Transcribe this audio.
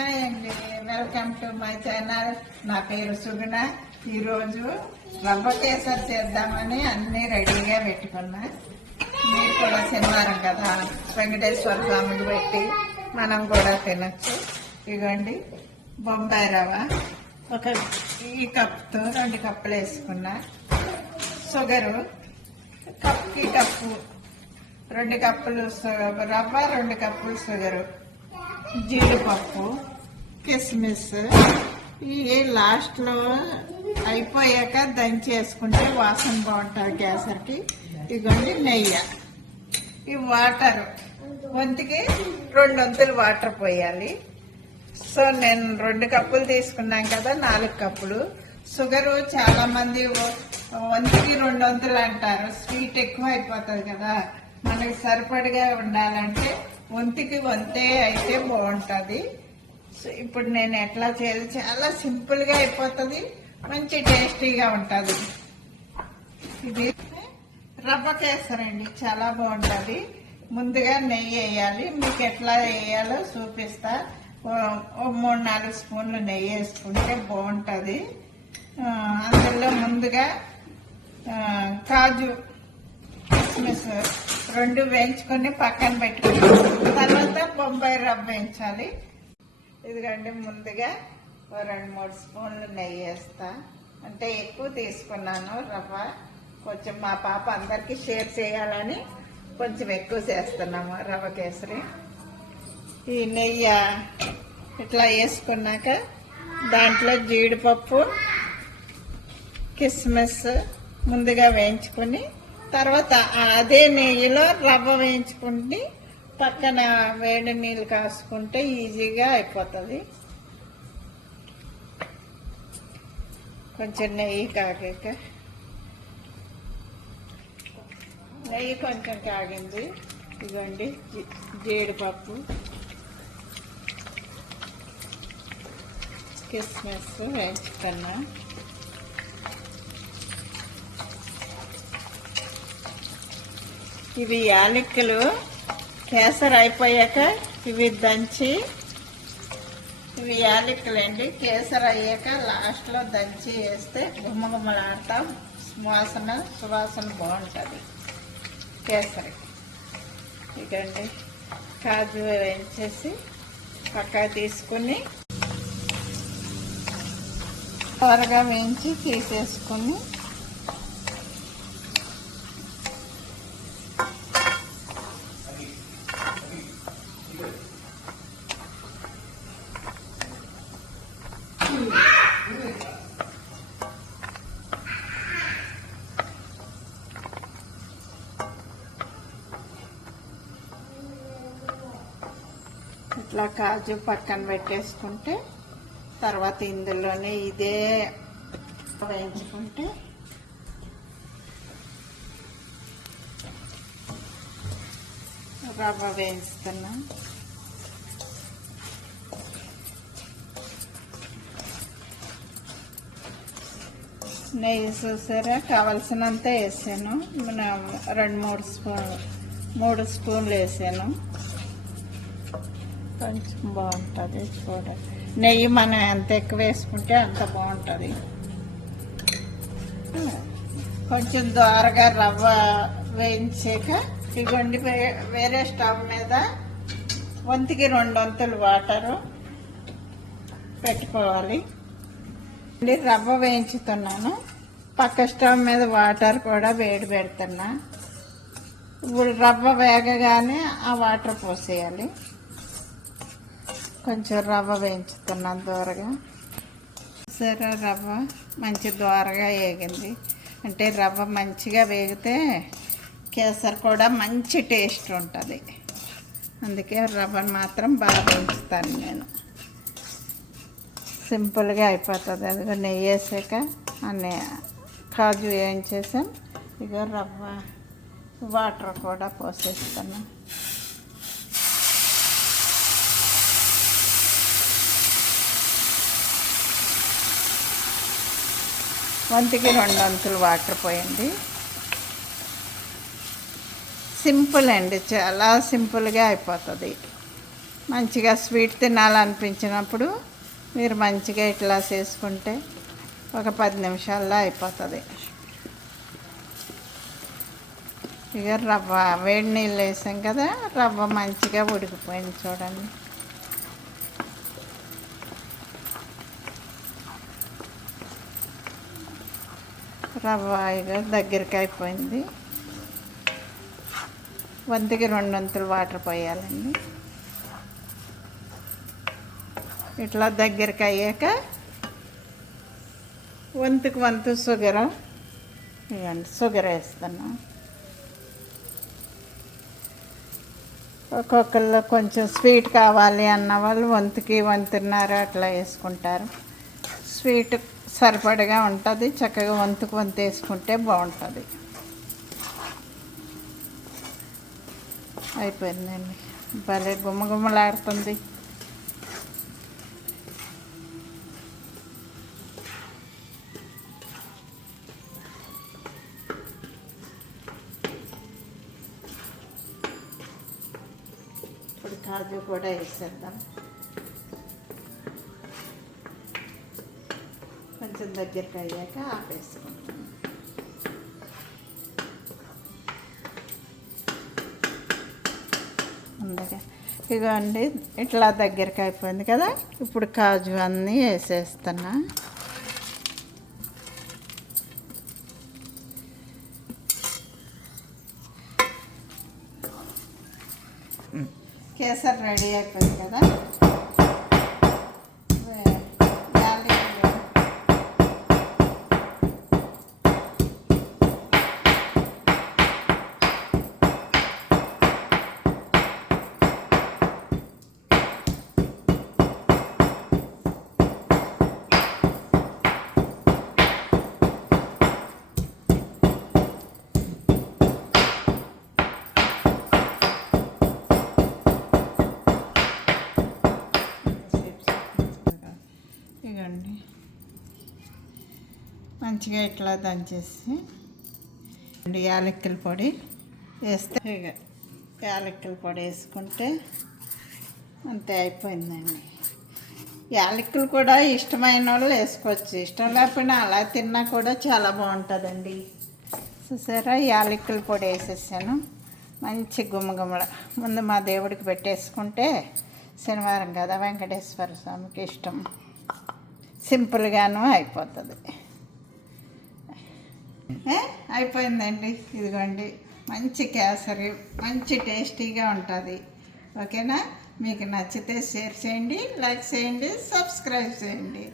Hi అండి, welcome to my channel. నా పేరు సుగుణ. ఈరోజు రవ్వ కేసరి చేద్దామని అన్నీ రెడీగా పెట్టుకున్నా. మీరు కూడా శనివారం కదా, వెంకటేశ్వర స్వామికి పెట్టి మనం కూడా తినచ్చు. ఇవ్వండి, బొంబాయి రవ్వ ఈ కప్తో 2 కప్పులు వేసుకున్నా. షుగరు కప్కి కప్పు, 2 కప్పులు రవ్వ, 2 కప్పులు షుగరు, జీడిపప్పు, కిస్మిస్. ఇవి లాస్ట్లో అయిపోయాక దంచి వేసుకుంటే వాసన బాగుంటుంది కేసరికి. ఇదిగోండి నెయ్యి. ఈ వాటర్ వంతికి 2 వంతులు వాటర్ పోయాలి. సో నేను 2 కప్పులు తీసుకున్నాం కదా, 4 కప్పులు. షుగరు చాలా మంది వంతికి 2 వంతులు అంటారు, స్వీట్ ఎక్కువ అయిపోతుంది కదా. మనకి సరిపడిగా ఉండాలంటే వంతికి వంతే అయితే బాగుంటుంది. ఇప్పుడు నేను ఎట్లా చేయాలి, చాలా సింపుల్గా అయిపోతుంది, మంచి టేస్టీగా ఉంటుంది. ఇది రవ్వ కేసరి అండి, చాలా బాగుంటుంది. ముందుగా నెయ్యి వేయాలి, మీకు ఎట్లా వేయాలో చూపిస్తా. 3-4 స్పూన్లు నెయ్యి వేసుకుంటే బాగుంటుంది. అందులో ముందుగా కాజు, కిస్మిస్ 2 వేయించుకొని పక్కన పెట్టుకున్నాం. తర్వాత బొంబాయి రవ్వ వేయించాలి. ఇదిగండి, ముందుగా 2-3 స్పూన్లు నెయ్యి వేస్తా. అంటే ఎక్కువ తీసుకున్నాను రవ్వ, కొంచెం మా పాప అందరికీ షేర్ చేయాలని కొంచెం ఎక్కువ చేస్తున్నాము రవ్వ కేసరి. ఈ నెయ్యి ఇట్లా వేసుకున్నాక దాంట్లో జీడిపప్పు, కిస్మిస్ ముందుగా వేయించుకొని, తర్వాత అదే నెయ్యిలో రవ్వ వేయించుకుని పక్కన వేడి నీళ్ళు కాసుకుంటే ఈజీగా అయిపోతుంది. కొంచెం నెయ్యి కాగాక, నెయ్యి కొంచెం కాగింది. ఇవ్వండి, జీడిపప్పు, కిస్మిస్ వేయించుకున్నా. ఇవి యాలక్కులు కేసరి అయిపోయాక ఇవి దంచి, ఇవి యాలక్కులండి. కేసరి అయ్యాక లాస్ట్లో దంచి వేస్తే గుమ్మగుమ్మలాడతా సువాసన బాగుంటుంది కేసరి. ఇదండి, కాజు వేయించేసి పక్కా తీసుకుని త్వరగా వేయించి తీసేసుకుని ఇట్లా కాజు పక్కన పెట్టేసుకుంటే తర్వాత ఇందులోనే ఇదే వేయించుకుంటే రవ్వ వేయిస్తున్నా. నెయ్యి చూసారా, కావలసినంత వేసాను. 3 స్పూన్లు వేసాను. కొంచెం బాగుంటుంది చూడండి. నెయ్యి మనం ఎంత ఎక్కువ వేసుకుంటే అంత బాగుంటుంది. కొంచెం దోరగా రవ్వ వేయించాక ఇవ్వండి, వేరే స్టవ్ మీద వంతికి 2 వంతులు వాటరు పెట్టుకోవాలి. రవ్వ వేయించుతున్నాను, పక్క స్టవ్ మీద వాటర్ కూడా వేడి పెడుతున్నా. ఇప్పుడు రవ్వ వేగగానే ఆ వాటర్ పోసేయాలి. కొంచెం రవ్వ వేయించుతున్నాను దోరగా. సరే, రవ్వ మంచి దోరగా వేగింది. అంటే రవ్వ మంచిగా వేగితే కేసరి కూడా మంచి టేస్ట్ ఉంటుంది. అందుకే రవ్వను మాత్రం బాగా వేయించుతాను నేను. సింపుల్గా అయిపోతుంది. అదిగో నెయ్యి వేసాక అన్నీ కాజు వేయించేసాం. ఇక రవ్వ వాటర్ కూడా పోసేస్తున్నాం. వంతికి 2 వంతులు వాటర్ పోయండి. సింపుల్ అండి, చాలా సింపుల్గా అయిపోతుంది. మంచిగా స్వీట్ తినాలనిపించినప్పుడు మీరు మంచిగా ఇట్లా చేసుకుంటే ఒక 10 నిమిషాల్లో అయిపోతుంది. ఇక రవ్వ వేడి నీళ్ళు వేసాం కదా, రవ్వ మంచిగా ఉడికిపోయింది చూడండి. రవ్వ ఇక దగ్గరికి అయిపోయింది. 1కి 2 వంతులు వాటర్ పోయాలండి. ఇట్లా దగ్గరికి అయ్యాక 1కి 1 షుగర్ ఇవ్వండి. షుగర్ వేస్తున్నా. ఒక్కొక్కళ్ళు కొంచెం స్వీట్ కావాలి అన్న వాళ్ళు 1కి 1.5 అట్లా వేసుకుంటారు. స్వీట్ సరిపడగా ఉంటుంది. చక్కగా 1కి 1 వేసుకుంటే బాగుంటుంది. అయిపోయిందండి. భలే గుమ్మగుమ్మలాడుతుంది. ఇప్పుడు కాజు కూడా వేసేద్దాం. కొంచెం దగ్గరికి అయ్యాక ఆపేసుకుంటాం. ముందుగా ఇదిగోండి ఇట్లా దగ్గరికి అయిపోయింది కదా. ఇప్పుడు కాజు అన్నీ వేసేస్తున్నా. కేసర్ రెడీ అయిపోయింది కదా. ఇవ్వండి మంచిగా ఇట్లా దంచేసి యాలక్కుల పొడి వేస్తే ఇక యాలక్కుల పొడి వేసుకుంటే అంతే అయిపోయిందండి. యాలక్కులు కూడా ఇష్టమైన వాళ్ళు వేసుకోవచ్చు, ఇష్టం లేకపోయినా అలా తిన్నా కూడా చాలా బాగుంటుందండి. చూసారా, యాలక్కుల పొడి వేసేసాను. మంచి గుమ్మగుమ్మల ముందు మా దేవుడికి పెట్టేసుకుంటే శనివారం కదా, వెంకటేశ్వర స్వామికి ఇష్టం. సింపుల్గాను అయిపోతుంది. అయిపోయిందండి. ఇదిగోండి మంచి కేసరి, మంచి టేస్టీగా ఉంటుంది. ఓకేనా? మీకు నచ్చితే షేర్ చేయండి, లైక్ చేయండి, సబ్స్క్రైబ్ చేయండి.